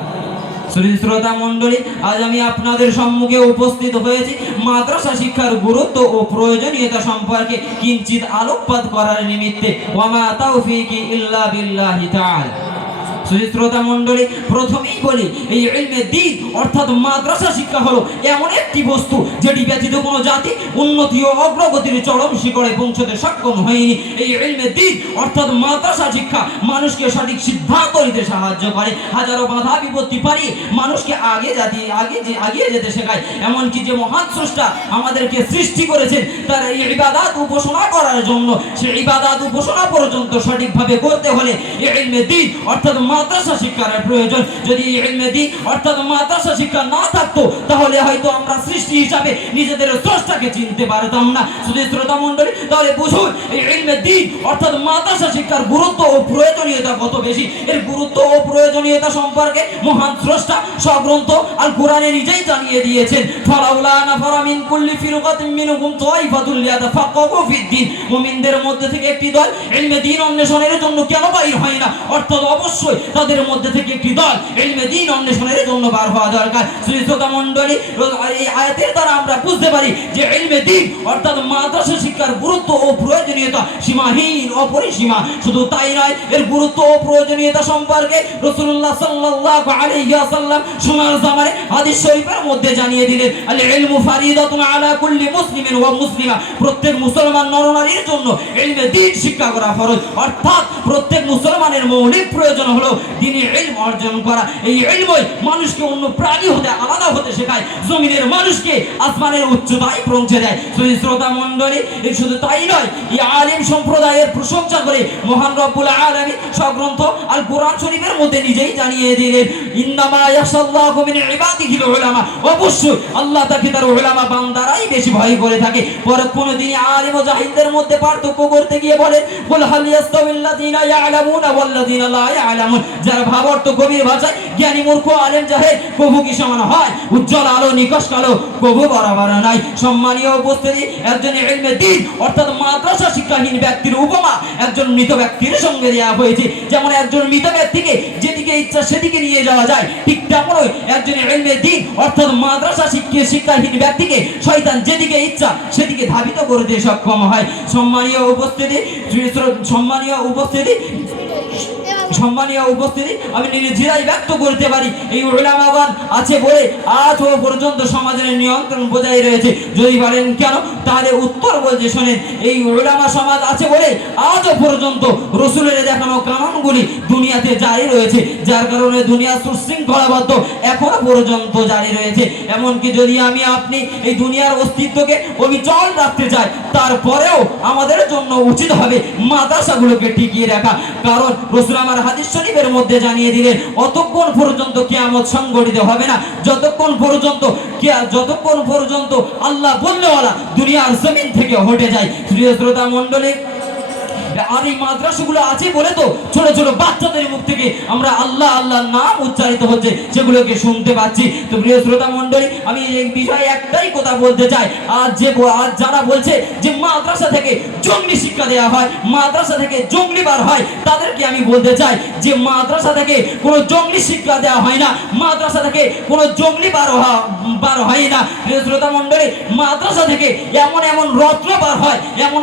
শ্রোতা মণ্ডলী, আজ আমি আপনাদের সম্মুখে উপস্থিত হয়েছি মাদ্রাসা শিক্ষার গুরুত্ব ও প্রয়োজনীয়তা সম্পর্কে কিঞ্চিত আলোকপাত করার নিমিত্তে। ওয়ামা তাওফীকি ইল্লা বিল্লাহি তাআলা। শ্রোতা মণ্ডলী, প্রথমেই বলি, এই ইলমে দ্বীন অর্থাৎ মাদ্রাসা শিক্ষা হলো এমন একটি বস্তু যেটি ব্যতীত কোনো জাতি উন্নতি ও অগ্রগতির চরম শিখরে পৌঁছতে সক্ষম হয়নি। এই ইলমে দ্বীন অর্থাৎ মাদ্রাসা শিক্ষা মানুষকে সঠিক সিদ্ধান্ত নিতে সাহায্য করে, হাজারো বাধা বিপত্তি পারিয়ে মানুষকে আগিয়ে যেতে শেখায়। এমনকি যে মহান স্রষ্টা আমাদেরকে সৃষ্টি করেছেন তার এই ইবাদত উপাসনা করার জন্য, সেই ইবাদত উপাসনা পর্যন্ত সঠিকভাবে করতে হলে এই ইলমে দ্বীন অর্থাৎ মাদ্রাসা শিক্ষার প্রয়োজন। যদি ইলমে দ্বীন অর্থাৎ মাদ্রাসা শিক্ষা না থাকতো তাহলে হয়তো আমরা সৃষ্টি হিসাবে নিজেদের স্রষ্টাকে চিনতে পারতাম না। শুধু শ্রোতা মণ্ডলী, তাহলে বুঝুন এই ইলমে দ্বীন অর্থাৎ মাদ্রাসা শিক্ষার গুরুত্ব ও প্রয়োজনীয়তা কত বেশি। এর গুরুত্ব ও প্রয়োজনীয়তা সম্পর্কে মহান স্রষ্টা সগ্রন্থ আল কোরআনে নিজেই জানিয়ে দিয়েছেন। ফালাউলা নাফারা মিন কুল্লি ফিরকাতিন মিনহুম তাইফাতুল লিয়াতাফাক্কাহু ফিদ্দীন। মুমিনদের মধ্যে থেকে একটি দল ইলমে দ্বীন অন্বেষণের জন্য কেন বাইর হয় না? অর্থাৎ অবশ্যই তাদের মধ্যে থেকে একটি দল ইলমে দ্বীন অন্বেষণের জন্য বার হওয়া দরকার। শ্রোতা মণ্ডলী, এই আয়াতের দ্বারা আমরা বুঝতে পারি যে ইলমে দ্বীন অর্থাৎ মাদ্রাসা শিক্ষার গুরুত্ব ও প্রয়োজনীয়তা সীমাহীন, অপরিসীমা। শুধু তাই নয়, এর গুরুত্ব ও প্রয়োজনীয়তা সম্পর্কে রাসূলুল্লাহ সাল্লাল্লাহু আলাইহি ওয়াসাল্লাম সোনার জামানে হাদিস শরীফের মধ্যে জানিয়ে দিলেন, আল ইলমু ফারিদাতুন আলা কুল্লি মুসলিমিন ওয়া মুসলিমা। প্রত্যেক মুসলমান নরনারীর জন্য ইলমে দ্বীন শিক্ষা করা ফরজ। অর্থাৎ প্রত্যেক মুসলমানের মৌলিক প্রয়োজন হলো দ্বীনি ইলম অর্জন করা। এই ইলমই মানুষকে অন্য প্রাণী হতে আলাদা হতে শেখায়, জমিনের মানুষকে আসমানের উচ্চতায় পৌঁছে দেয়। শ্রোতা মণ্ডলী, শুধু তাই নয়, এই আলিম সম্প্রদায়ের প্রশংসা করে মহান রব্বুল আলামিন সগ্রন্থ আল কোরআন শরীফের মধ্যে নিজেই জানিয়ে দিলেন, ইন্নামা ইয়াশাল্লাহু মিন ইবাদিহিল উলামা। অবশ্যই আল্লাহ তাকে তার উলামা বান্দারাই বেশি ভয় করে থাকে। পরে কোনদিন আলিম ও জাহিলদের মধ্যে পার্থক্য করতে গিয়ে বলেন, কুল হাল ইয়াস্তাবিল্লাযিনা ইয়ালামুনা ওয়াল্লাযিনা লা ইয়ালামুন। যারা ভাবার্থ গভীর ভাষায় জ্ঞানী মূর্খ আলেম জাহেল কবু কি সমান হয়? উজ্জ্বল আলো নিকশ কালো কবু বরাবর নাই। সম্মানীয় উপস্থিতি, একজন ইলমে দ্বীন অর্থাৎ মাদ্রাসা শিক্ষাহীন ব্যক্তির উপমা একজন মৃত ব্যক্তির সঙ্গে দেওয়া হয়েছে। যেমন একজন মৃত ব্যক্তিকে যেদিকে ইচ্ছা সেদিকে নিয়ে যাওয়া যায়, ঠিক তেমনই একজন ইলমে দ্বীন অর্থাৎ মাদ্রাসা শিক্ষাহীন ব্যক্তিকে শয়তান যেদিকে ইচ্ছা সেদিকে ধাবিত করতে সক্ষম হয়। সম্মানীয় উপস্থিতি, আমি নিজেরাই ব্যক্ত করতে পারি, এই উলামাগণ আছে বলে আজও পর্যন্ত সমাজের নিয়ন্ত্রণ বজায় রয়েছে। যদি বলেন কেন, তাহলে উত্তর বলছে শোনেন, এই উলামা সমাজ আছে বলে আজও পর্যন্ত রাসূলের দেখানো কানুনগুলি দুনিয়াতে জারি রয়েছে, যার কারণে দুনিয়া সুশৃঙ্খলাবদ্ধ এখনো পর্যন্ত জারি রয়েছে। এমনকি যদি আমি আপনি এই দুনিয়ার অস্তিত্বকে অবিচল রাখতে চাই, তারপরেও আমাদের জন্য উচিত হবে মাদ্রাসাগুলোকে টিকিয়ে রাখা। কারণ রাসূল আমার হাদিস শরীফের মধ্যে জানিয়ে দিলেন, অতক্ষণ পর্যন্ত কিয়ামত সংঘটিত হবে না যতক্ষণ পর্যন্ত আল্লাহ বললেওয়ালা দুনিয়ার জমিন থেকে হটে যায়। প্রিয় শ্রোতা মণ্ডলী, আর এই মাদ্রাসাগুলো আছে বলে তো ছোট ছোট বাচ্চাদের মুখ থেকে আমরা আল্লাহ আল্লাহ নাম উচ্চারিত হচ্ছে, সেগুলোকে শুনতে পাচ্ছি। তো প্রিয় শ্রোতা মণ্ডলী, আমি এই বিষয়ে একটাই কথা বলতে চাই, আজ যারা বলছে যে মাদ্রাসা থেকে জঙ্গলি শিক্ষা দেওয়া হয়, মাদ্রাসা থেকে জঙ্গলি বার হয়, তাদেরকে আমি বলতে চাই যে মাদ্রাসা থেকে কোনো জঙ্গলি শিক্ষা দেওয়া হয় না, মাদ্রাসা থেকে কোনো জঙ্গলি বার হয় না। প্রিয় শ্রোতা মণ্ডলী, মাদ্রাসা থেকে এমন রত্ন বার হয়, এমন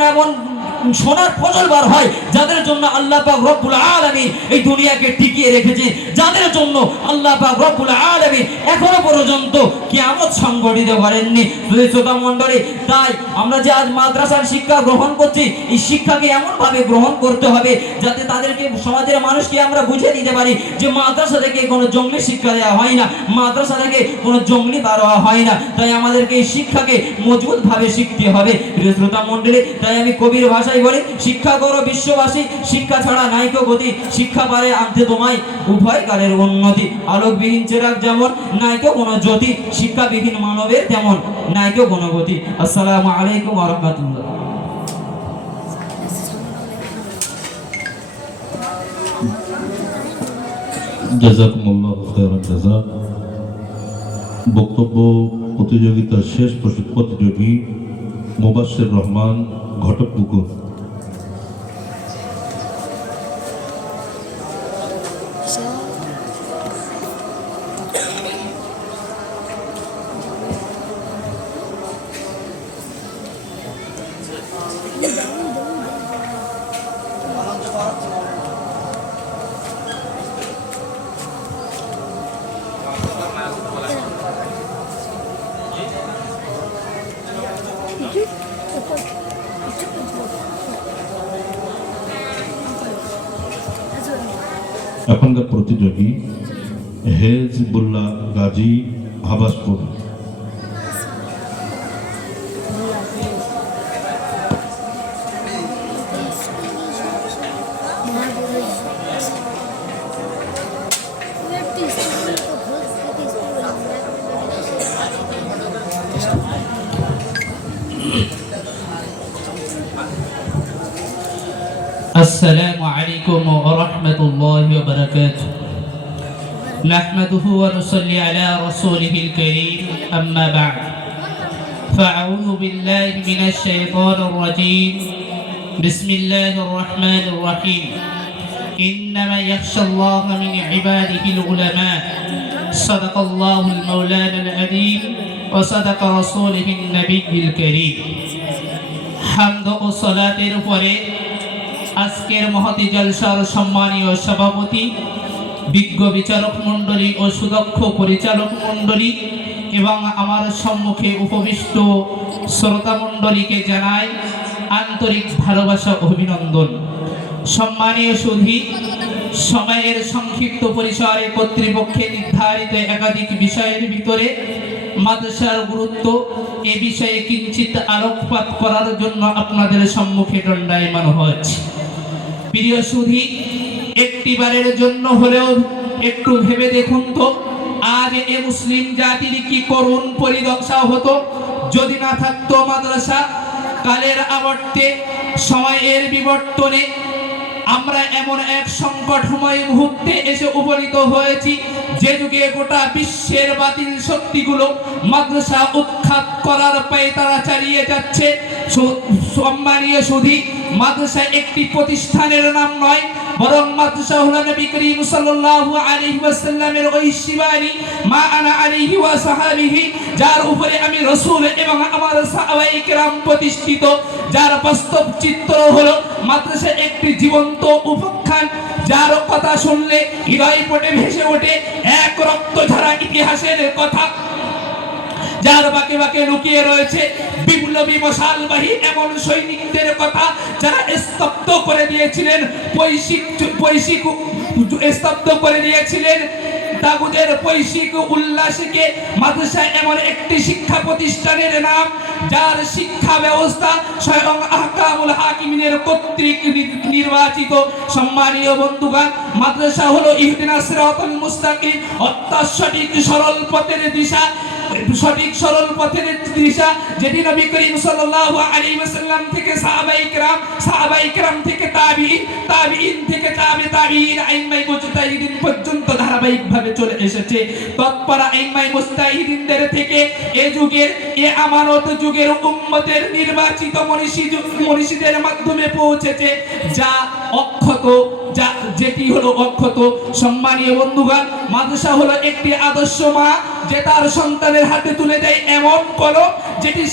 সোনার ফসল বার হয়, যাদের জন্য আল্লাহ পাক রব্বুল আলামিন এই দুনিয়াকে টিকিয়ে রেখেছে, যাদের জন্য আল্লাহ পাক রব্বুল আলামিন এখনো পর্যন্ত কিয়ামত সংগঠিত করেননি। শ্রোতা মণ্ডলী, তাই আমরা যে আজ মাদ্রাসার শিক্ষা গ্রহণ করছি, এই শিক্ষাকে এমন ভাবে গ্রহণ করতে হবে যাতে তাদেরকে, সমাজের মানুষকে আমরা বুঝিয়ে দিতে পারি যে মাদ্রাসা থেকে কোনো জঙ্গলি শিক্ষা দেওয়া হয় না, মাদ্রাসা থেকে কোনো জঙ্গলি বার হওয়া হয় না। তাই আমাদেরকে এই শিক্ষাকে মজবুত ভাবে শিখতে হবে। শ্রোতা মণ্ডলী, তাই আমি কবির ভাষায় বলি, শিক্ষা করো বিশ্ববাসী, শিক্ষা ছাড়া নাইকো গতি, শিক্ষা পারে আনতে তোমায় উভয় কালের উন্নতি। আলোকবিহীন চেরাগ যেমন নাইকো কোনো জ্যোতি, শিক্ষাবিহীন মানবের তেমন নাইকো কোনো গতি। আসসালামু আলাইকুম ওয়া রাহমাতুল্লাহ। জাযাকুমুল্লাহু খায়রান জাযা। বক্তব্য প্রতিযোগিতার শেষ প্রতিযোগী মুবাশশির রহমান, ঘটকপুকুর। এখনকার প্রতিযোগী হেজবুল্লাহ গাজী, হাবাসপুর। السلام عليكم ورحمة الله وبركاته. نحمده ونصلي على رسوله الكريم، أما بعد، فأعوذ بالله من الشيطان الرجيم. بسم الله الرحمن الرحيم. إنما يخشى الله من عباده العلماء. صدق الله المولانا العظيم وصدق رسوله النبي الكريم. حمد والصلاة الفريق আজকের মহতি জলসার সম্মানীয় সভাপতি, বিজ্ঞ বিচারক মণ্ডলী ও সুদক্ষ পরিচালক মণ্ডলী এবং আমার সম্মুখে উপবিষ্ট শ্রোতা মণ্ডলীকে জানাই আন্তরিক ভালোবাসা ও অভিনন্দন। সম্মানীয় সুধী, সময়ের সংক্ষিপ্ত পরিসরে কর্তৃপক্ষে নির্ধারিত একাধিক বিষয়ের ভিতরে মাদ্রাসার গুরুত্ব এ বিষয়ে কিঞ্চিত আলোকপাত করার জন্য আপনাদের সম্মুখে দণ্ডায়মান হচ্ছে। প্রিয় সুধী, একটিবারের জন্য হলেও একটু ভেবে দেখুন তো, আজ এ মুসলিম জাতির কি করুণ পরিদশা হতো যদি না থাকতো মাদ্রাসা। কালের আবর্তে, সময়ের বিবর্তনে আমরা এমন এক সংকটময় মুহূর্তে এসে উপনীত হয়েছি যে যুগে গোটা বিশ্বের বাতিল শক্তিগুলো মাদ্রাসা উৎখাত করার পায়ে তারা চালিয়ে যাচ্ছে। সম্মানীয় সুধী, মাদ্রাসা একটি প্রতিষ্ঠানের নাম নয়, বরং মাদ্রাসা হলো নবী করিম সাল্লাল্লাহু আলাইহি ওয়াসাল্লামের ওই শিবানী মা আনা আলাইহি ওয়া সাহাবিহি, যার উপরে আমি রাসূল এবং আমার সাহাবায়ে কেরাম প্রতিষ্ঠিত, যার বাস্তব চিত্র হলো মাদ্রাসা একটি জীবন্ত উপাখ্যান, যার কথা শুনলে হৃদয় পটে ভেসে ওঠে এক রক্তঝরা ইতিহাসের কথা, যার বাকে বাকে লুকিয়ে রয়েছে বিপ্লবী মশালবাহী এমন সৈনিকদের কথা যারা স্তব্ধ করে দিয়েছিলেন স্তব্ধ করে দিয়েছিলেন তাগুদের পৈশিক উল্লাসকে। মাদ্রাসা এমন একটি শিক্ষা প্রতিষ্ঠানের নাম যার শিক্ষা ব্যবস্থা স্বয়ং আহকামুল হাকিমিনের কর্তৃক নির্বাচিত। সম্মানীয় বন্ধুগণ, মাদ্রাসা হলো ইহদিনাস সিরাতাল মুস্তাকিম, অর্থাৎ সঠিক সরল পথের দিশা, সঠিক সরল পথের দিশা যেটি নবী করিম সাল্লাল্লাহু আলাইহি ওয়াসাল্লাম থেকে সাহাবায়ে কেরাম থেকে তাবিঈন, তাবিঈন থেকে তাবিঈন, আইম্মায়ে মুজতাহিদিন পর্যন্ত ধারাবাহিকভাবে চলে এসেছে। তৎপরা আইম্মায়ে মুজতাহিদিনদের থেকে এই যুগের, এই আমানত যুগের উম্মতের নির্বাচিত মনীষীদের মাধ্যমে পৌঁছেছে, যা অক্ষত যেটি হলো অক্ষত। সম্মানীয় বন্ধুগণ, মাদ্রাসা হলো একটি আদর্শ মা যে তার সন্তানের হাতে তুলে দেয় এমন কলম যেটি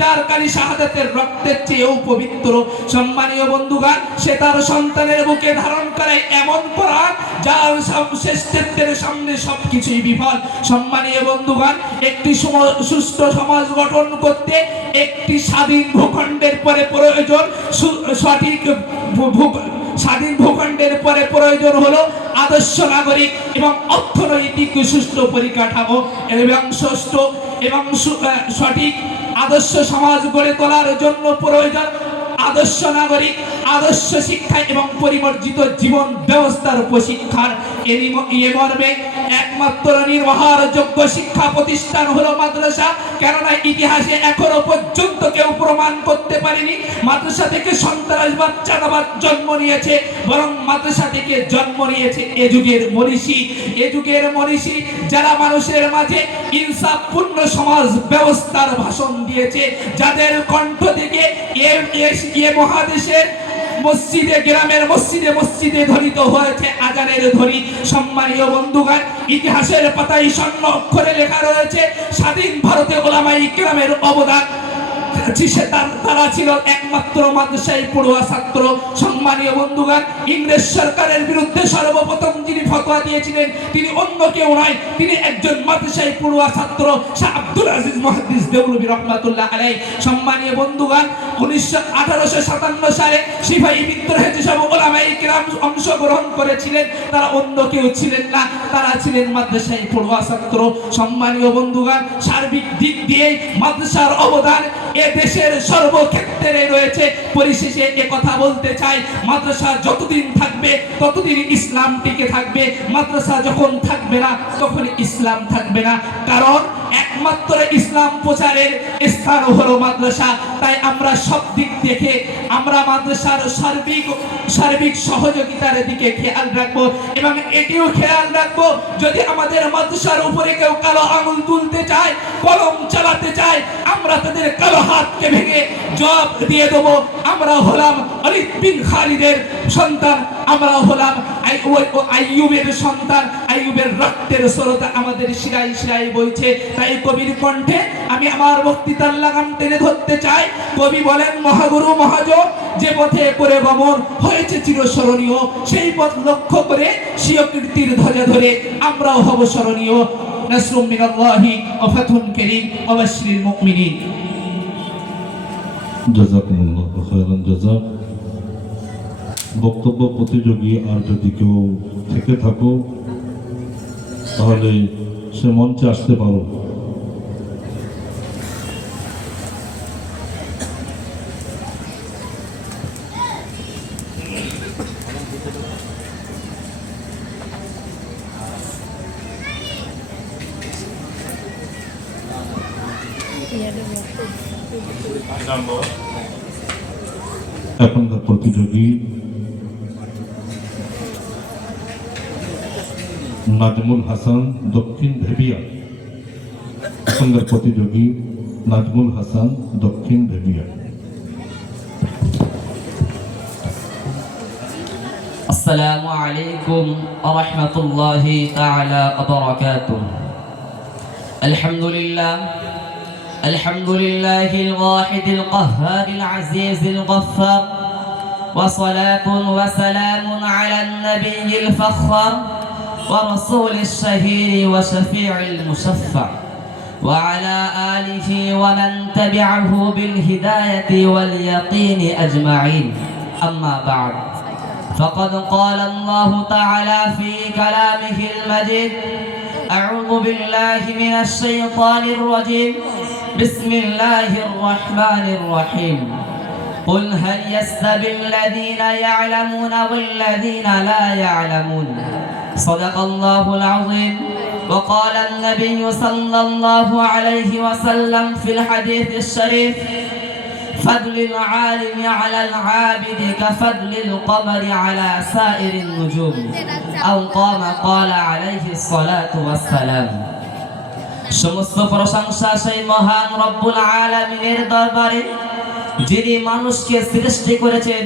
যার কালি শাহাদাতের রক্তের চেয়েও পবিত্র। সম্মানীয় বন্ধুগণ, সে তার সন্তানের বুকে ধারণ করে এমন কোরআন যার শ্রেষ্ঠত্বের সামনে সবকিছুই বিফল। সম্মানীয় বন্ধুগণ, একটি সুষ্ঠু সমাজ গঠন করতে একটি স্বাধীন ভূখণ্ডের পরে প্রয়োজন স্বাধীন ভূখণ্ডের পরে প্রয়োজন হলো আদর্শ নাগরিক এবং অর্থনৈতিক সুষ্ঠু পরিকাঠামো এবং সুষ্ঠু এবং সঠিক আদর্শ সমাজ গড়ে তোলার জন্য প্রয়োজন আদর্শ নাগরিক, আদর্শ শিক্ষা এবং পরিমার্জিত জীবন ব্যবস্থার প্রশিক্ষণ। এই মর্মে একমাত্র নির্ভরযোগ্য শিক্ষা প্রতিষ্ঠান হলো মাদ্রাসা। কেননা ইতিহাসে এখনো পর্যন্ত কেউ প্রমাণ করতে পারেনি মাদ্রাসা থেকে সন্ত্রাসবাদ, চাঁদাবাদ জন্ম নিয়েছে, বরং মাদ্রাসা থেকে জন্ম নিয়েছে এ যুগের মনীষী যারা মানুষের মাঝে ইনসাফপূর্ণ সমাজ ব্যবস্থার ভাষণ দিয়েছে, যাদের কণ্ঠ থেকে এ মহাদেশের মসজিদে, গ্রামের মসজিদে ধ্বনিত হয়েছে আজানের ধ্বনি। সম্মানীয় বন্ধুগণ, ইতিহাসের পাতায় স্বর্ণ অক্ষরে লেখা রয়েছে স্বাধীন ভারতে ওলামায়ে কেরামের অবদান। তারা ছিল একমাত্র মাদ্রাসায় পড়ুয়া ছাত্র। সম্মানীয় বন্ধুগণ, ইংরেজ সরকারের বিরুদ্ধে সর্বপ্রথম যিনি ফতোয়া দিয়েছিলেন তিনি অন্য কেউ নয়, তিনি একজন মাদ্রাসায় পড়ুয়া ছাত্র শাহ আব্দুল আজিজ মুহাদ্দিস দেওলভী রাহমাতুল্লাহ আলাইহি। সম্মানীয় বন্ধুগণ, 1857 সালে সিপাহী বিদ্রোহে যেসব ওলামায়ে কেরাম অংশগ্রহণ করেছিলেন তারা অন্য কেউ ছিলেন না, তারা ছিলেন মাদ্রাসায় পড়ুয়া ছাত্র। সম্মানীয় বন্ধুগণ, সার্বিক দিক দিয়ে মাদ্রাসার অবদান এ দেশের সর্বক্ষেত্রে রয়েছে। পরিশেষে এ কথা বলতে চাই, মাদ্রাসা যতদিন থাকবে ততদিন ইসলাম টিকে থাকবে, মাদ্রাসা যখন থাকবে না তখন ইসলাম থাকবে না। কারণ একমাত্র ইসলাম প্রচারের স্থান হলো মাদ্রাসা। তাই আমরা সব দিক দেখে আমরা মাদ্রাসার সার্বিক সহযোগিতার দিকে খেয়াল রাখবো এবং এটিও খেয়াল রাখবো যদি আমাদের মাদ্রাসার উপরে কেউ কালো আঙুল তুলতে চায়, কলম চালাতে চায়, আমরা তাদের কালো হাতকে ভেঙে জবাব দিয়ে দেবো। আমরা হলাম ওয়ালিদ বিন খালিদের সন্তান, আমরা হলাম আইয়ুবের সন্তান, আইয়ুবের রক্তের স্রোত আমাদের শিরায় শিরায় বইছে। তাই কবির কণ্ঠে আমি আমার বক্তৃতার লাগাম টেনে ধরতে চাই। কবি বলেন, মহাগুরু মহাজন যে পথে করে গমন হয়েছে চিরস্মরণীয়, সেই পথ লক্ষ্য করে স্বীয় কীর্তির ধ্বজা ধরে আমরাও হব স্মরণীয়। নাসরুম মিনাল্লাহি ওয়া ফাতহুন কারীম ওয়া বাশশিরিল মুমিনিন। জাযাকুমুল্লাহু খায়রান জাযা। বক্তব্য প্রতিযোগী আর যদি কেউ থেকে থাকো তাহলে সে মঞ্চে আসতে পারো। এখনকার প্রতিযোগী নাজমুল হাসান, দক্ষিণ ভেবিয়া। এখনকার প্রতিযোগী নাজমুল হাসান, দক্ষিণ ভেবিয়া। আসসালামু আলাইকুম ওয়া রাহমাতুল্লাহি তাআলা ওয়া বারাকাতুহু। আলহামদুলিল্লাহিল ওয়াহিদিল কাহ্হারিল আজিজিল গফফার ওয়া সালাতুন ওয়া সালামুন আলান নাবিয়্যিল ফাখখার ওয়া রাসূলিশ শাহীর ওয়া শাফী'il মুশাফফা' ওয়া আলা আলিহি ওয়া মান তাবি'আহু বিল হিদায়াতি ওয়াল ইয়াকিনি আজমাইন। আম্মা বা'দ। فقد قال الله تعالى في كلامه المجيد: أعوذ بالله من الشيطان الرجيم، بسم الله الرحمن الرحيم. قل هل يستوي الذين يعلمون والذين لا يعلمون؟ صدق الله العظيم. وقال النبي صلى الله عليه وسلم في الحديث الشريف: فضل العالم على العابد كفضل القمر على سائر النجوم، أو قال عليه الصلاة والسلام. সমস্ত প্রশংসা সেই মহান রব্বুল আলামিনের দরবারে, যিনি মানুষকে সৃষ্টি করেছেন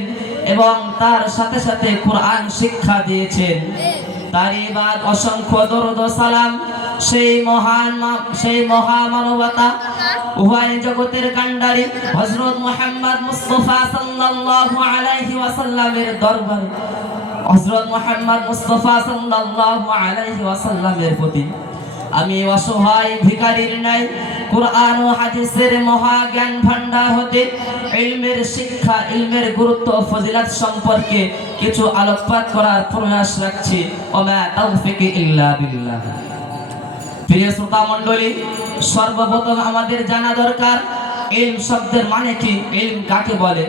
এবং তার সাথে সাথে কোরআন শিক্ষা দিয়েছেন। তারই বাদ অসংখ্য দরুদ ও সালাম সেই মহামানবতা উভয় জগতের কান্ডারি হযরত মুহাম্মদ মুস্তাফা সাল্লাল্লাহু আলাইহি ওয়াসাল্লামের দরবারে, হযরত মুহাম্মদ মুস্তাফা সাল্লাল্লাহু আলাইহি ওয়াসাল্লামের প্রতি আমি অসহায় ভিখারির ন্যায় কুরআন ও হাদিসের মহা জ্ঞান ভান্ডার হতে ইলমের শিক্ষা, ইলমের গুরুত্ব ও ফজিলত সম্পর্কে কিছু আলোকপাত করার প্রয়াস রাখছি। ওমা তাওফিকি ইল্লা বিল্লাহ। প্রিয় শ্রোতা মণ্ডলী, সর্বপ্রথম আমাদের জানা দরকার ইলম শব্দের মানে কি, ইলম কাকে বলে।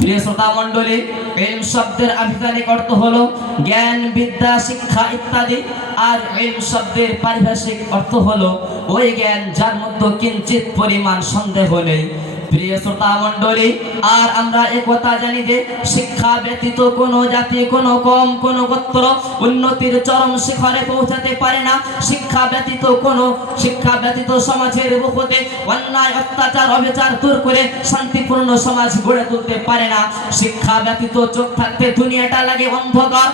প্রিয় শ্রোতা মণ্ডলী, ইলম শব্দের আভিধানিক অর্থ হলো জ্ঞান, বিদ্যা, শিক্ষা ইত্যাদি। আর ইলম শব্দের পারিভাষিক অর্থ হলো ওই জ্ঞান যার মধ্যে কিঞ্চিত পরিমাণ সন্দেহ নেই। প্রিয় শ্রোতা মণ্ডলী, আর আমরা একথা জানি যে শিক্ষা ব্যতীত কোনো জাতি, কোনো কম, কোনো গোত্র উন্নতির চরম শিখরে পৌঁছাতে পারে না। শিক্ষা ব্যতীত সমাজের বুকে অন্যায়, অত্যাচার, অবিচার দূর করে শান্তিপূর্ণ সমাজ গড়ে তুলতে পারে না। শিক্ষা ব্যতীত চোখ থাকতে দুনিয়াটা লাগে অন্ধকার।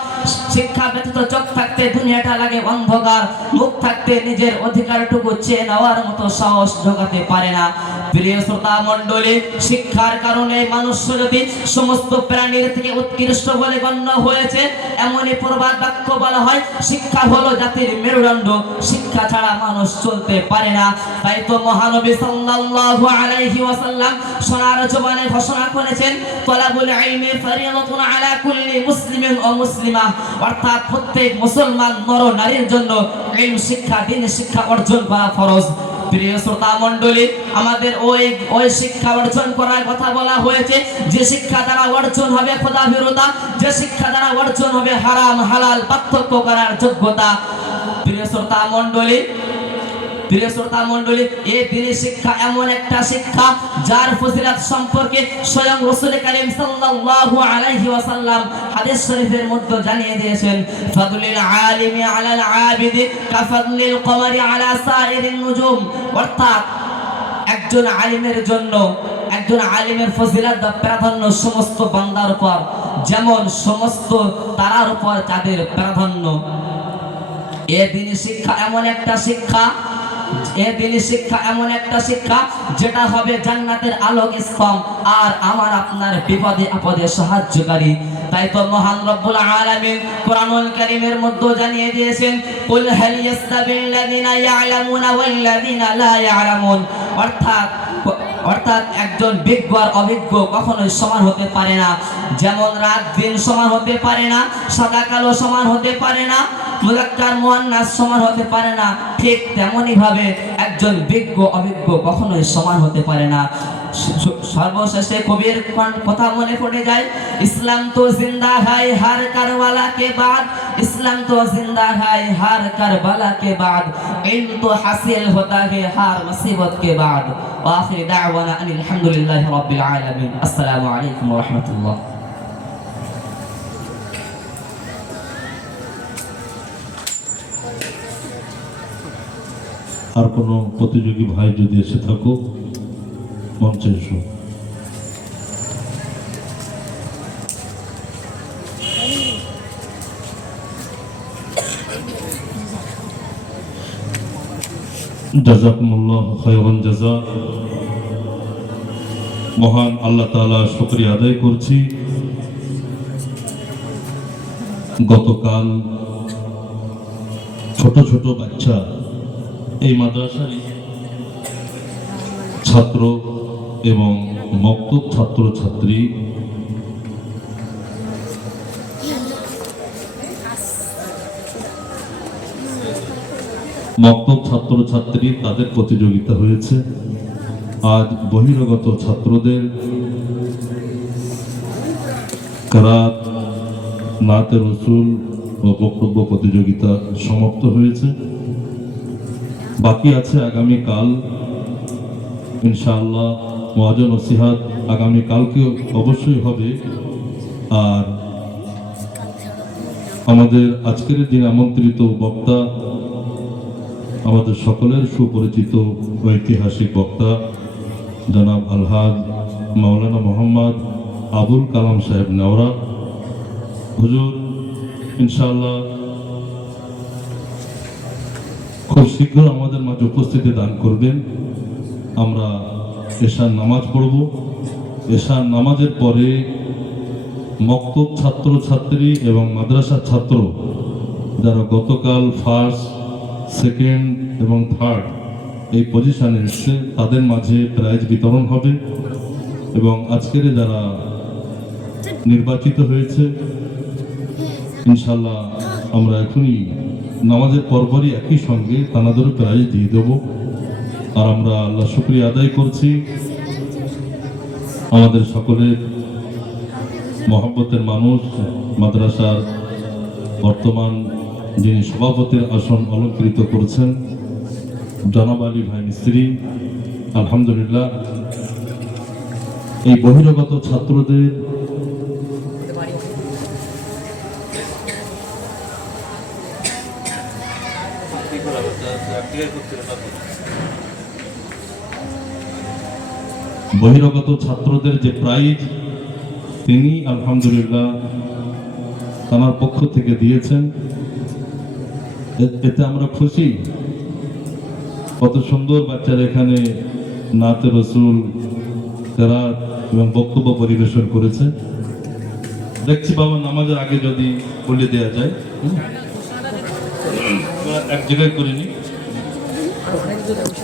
শিক্ষা ব্যতীত চোখ থাকতে দুনিয়াটা লাগে অন্ধকার। মুখ থাকতে নিজের অধিকারটুকু চেয়ে নেওয়ার মতো সাহস জোগাতে পারে না। প্রিয় শ্রোতা মণ্ডলী, শিক্ষার কারণে মানুষ যদি সমস্ত প্রাণীর থেকে উৎকৃষ্ট বলে গণ্য হয়েছে। এমনই প্রবাদ বাক্য বলা হয়, শিক্ষা হলো জাতির মেরুদণ্ড, শিক্ষা ছাড়া মানুষ চলতে পারে না। তাই তো মহানবী সাল্লাল্লাহু আলাইহি ওয়াসাল্লাম সোনার জবানে ঘোষণা করেছেন, তলাবুল ইলমি ফরিয়াদাতুন আলা কুল্লি মুসলিমিন ও মুসলিমা, অর্থাৎ প্রত্যেক মুসলমান নর নারীর জন্য ইলম শিক্ষা, দ্বীন শিক্ষা অর্জন করা ফরজ। প্রিয় শ্রোতা মণ্ডলী, আমাদের ওই শিক্ষা অর্জন করার কথা বলা হয়েছে যে শিক্ষা দ্বারা অর্জন হবে খোদাভীরতা, যে শিক্ষা দ্বারা অর্জন হবে হারাম হালাল পার্থক্য করার যোগ্যতা। প্রিয় শ্রোতা মণ্ডলী, এই দ্বীনি শিক্ষা এমন একটা শিক্ষা যার ফজিলত সম্পর্কে স্বয়ং রাসূল কারীম সাল্লাল্লাহু আলাইহি ওয়াসাল্লাম হাদিস শরীফের মধ্যে জানিয়ে দিয়েছেন, ফাদলুল আলিমি আলাল আবিদি কাফাদলিল কমারি আলা সাইরিন নুজুম, অর্থাৎ একজন আলিমের ফজিলত বা প্রাধান্য সমস্ত বান্দার উপর যেমন সমস্ত তারার উপর তাদের প্রাধান্য। এই দ্বীনি শিক্ষা এমন একটা শিক্ষা যেটা হবে জান্নাতের আলোক স্তম্ভ আর আমার আপনার বিপদে আপদে সাহায্যকারী। তাই তো মহান রব্বুল আলামিন কোরআনুল কারীমের মধ্যে জানিয়ে দিয়েছেন, কুল হাল ইয়াস্তাবিল্লাযিনা ইয়ালামুনা ওয়াল্লাযিনা লা ইয়ালামুন, অর্থাৎ একজন বিজ্ঞ আর অভিজ্ঞ কখনোই সমান হতে পারে না। যেমন রাত দিন সমান হতে পারে না, সাদা কালো সমান হতে পারে না, মুযাক্কার মুআন্নাস সমান হতে পারে না, ঠিক তেমনি ভাবে একজন বিজ্ঞ অভিজ্ঞ কখনোই সমান হতে পারে না। সর্বশেষে কবির কথা মনে পড়ে যায়, ইসলাম তো জিন্দা है हर करबला के बाद, इस्लाम तो जिंदा है हर करबला के बाद, इल्म तो हासिल होता है हर मुसीबत के बाद। आखिर दावाना अनिल हम्दुलिल्लाहि रब्बिल आलमीन। अस्सलामु अलैकुम व रहमतुल्लाह। আর কোনো প্রতিযোগী ভাই যদি এসে থাকো মঞ্চে এসো। জাযাকুমুল্লাহ খায়রান জাযা। মহান আল্লাহ তাআলা শুকরিয়া আদায় করছি, গতকাল ছোট ছোট বাচ্চা এই মাদ্রাসার ছাত্র এবং মক্তব ছাত্রছাত্রী তাদের প্রতিযোগিতা হয়েছে। আজ বহিরাগত ছাত্রদের কেরাত, নাতে রসুল ও বক্তব্য প্রতিযোগিতা সমাপ্ত হয়েছে। বাকি আছে আগামীকাল ইনশাআল্লাহ ওয়াজ নসিহত, আগামীকালকেও অবশ্যই হবে। আর আমাদের আজকের দিন আমন্ত্রিত বক্তা আমাদের সকলের সুপরিচিত ঐতিহাসিক বক্তা জনাব আলহাজ মাওলানা মোহাম্মদ আবুল কালাম সাহেব নেওরা। হুজুর ইনশাআল্লাহ খুব শীঘ্র আমাদের মাঝে উপস্থিতি দান করবেন। আমরা এশার নামাজ পড়ব। এশার নামাজের পরে মক্তব ছাত্রছাত্রী এবং মাদ্রাসার ছাত্র যারা গতকাল ফার্স্ট, সেকেন্ড এবং থার্ড এই পজিশনে এসছে তাদের মাঝে প্রাইজ বিতরণ হবে এবং আজকের যারা নির্বাচিত হয়েছে ইনশাল্লাহ আমরা এখনই নামাজের পরপরই একই সঙ্গে তানাদেরও প্রাইজ দিয়ে দেব। আর আমরা আল্লাহ শুকরিয়া আদায় করছি আমাদের সকলের মহব্বতের মানুষ মাদ্রাসার বর্তমান যিনি সভাপতির আসন অলঙ্কৃত করছেন জনাব আলী ভাই মিস্ত্রি, আলহামদুলিল্লাহ এই বহিরাগত ছাত্রদের যে প্রাইজ তিনি আলহামদুলিল্লাহ তার পক্ষ থেকে দিয়েছেন, এতে আমরা খুশি। কত সুন্দর বাচ্চারা এখানে নাতে রসুল, কেরাত এবং বক্তব্য পরিবেশন করেছে। দেখছি বাবা নামাজের আগে যদি বলে দেওয়া যায়, এক জায়গায় করিনি,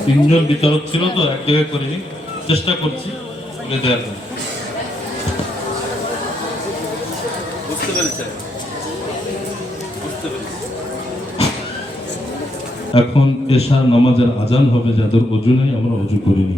তিনজন বিচারক ছিল তো এক জায়গায় করিনি, চেষ্টা করছি বলে দেওয়ার জন্য। বুঝতে পেরেছেন? এখন এশার নামাজের আজান হবে, যাদের ওজু নেই আমরা ওজু করিনি।